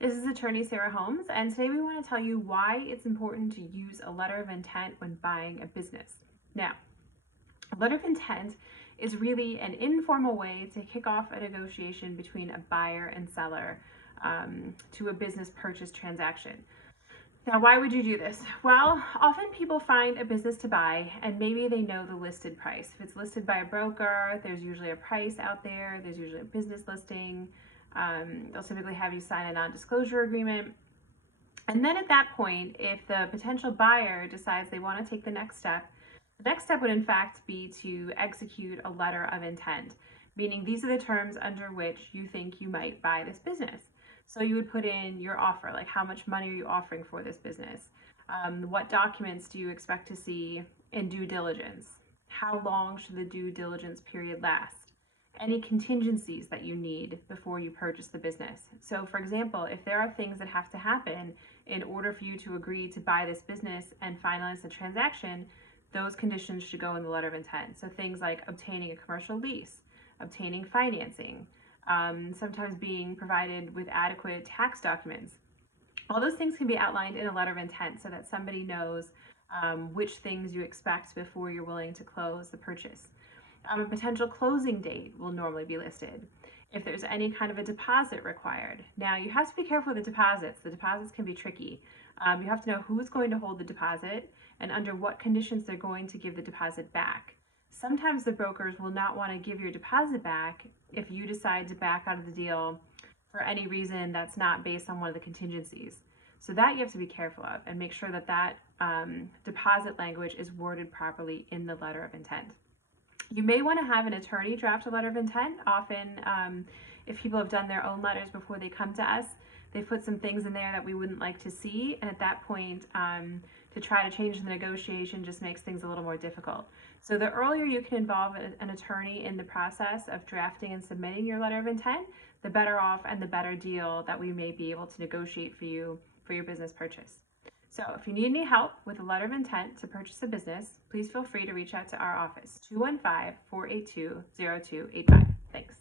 This is attorney Sarah Holmes, and today we want to tell you why it's important to use a letter of intent when buying a business. Now, a letter of intent is really an informal way to kick off a negotiation between a buyer and seller to a business purchase transaction. Now, why would you do this? Well, often people find a business to buy and maybe they know the listed price. If it's listed by a broker, there's usually a price out there, there's usually a business listing. They'll typically have you sign a non-disclosure agreement. And then at that point, if the potential buyer decides they want to take the next step would in fact be to execute a letter of intent, meaning these are the terms under which you think you might buy this business. So you would put in your offer, like how much money are you offering for this business? What documents do you expect to see in due diligence? How long should the due diligence period last? Any contingencies that you need before you purchase the business. So for example, if there are things that have to happen in order for you to agree to buy this business and finalize the transaction, those conditions should go in the letter of intent. So things like obtaining a commercial lease, obtaining financing, sometimes being provided with adequate tax documents. All those things can be outlined in a letter of intent so that somebody knows which things you expect before you're willing to close the purchase. A potential closing date will normally be listed. If there's any kind of a deposit required. Now, you have to be careful with the deposits. The deposits can be tricky. You have to know who's going to hold the deposit and under what conditions they're going to give the deposit back. Sometimes the brokers will not want to give your deposit back if you decide to back out of the deal for any reason that's not based on one of the contingencies. So that you have to be careful of and make sure that that deposit language is worded properly in the letter of intent. You may want to have an attorney draft a letter of intent. Often, if people have done their own letters before they come to us, they put some things in there that we wouldn't like to see, and at that point, to try to change the negotiation just makes things a little more difficult. So the earlier you can involve an attorney in the process of drafting and submitting your letter of intent, the better off and the better deal that we may be able to negotiate for you for your business purchase. So if you need any help with a letter of intent to purchase a business, please feel free to reach out to our office, 215-482-0285. Thanks.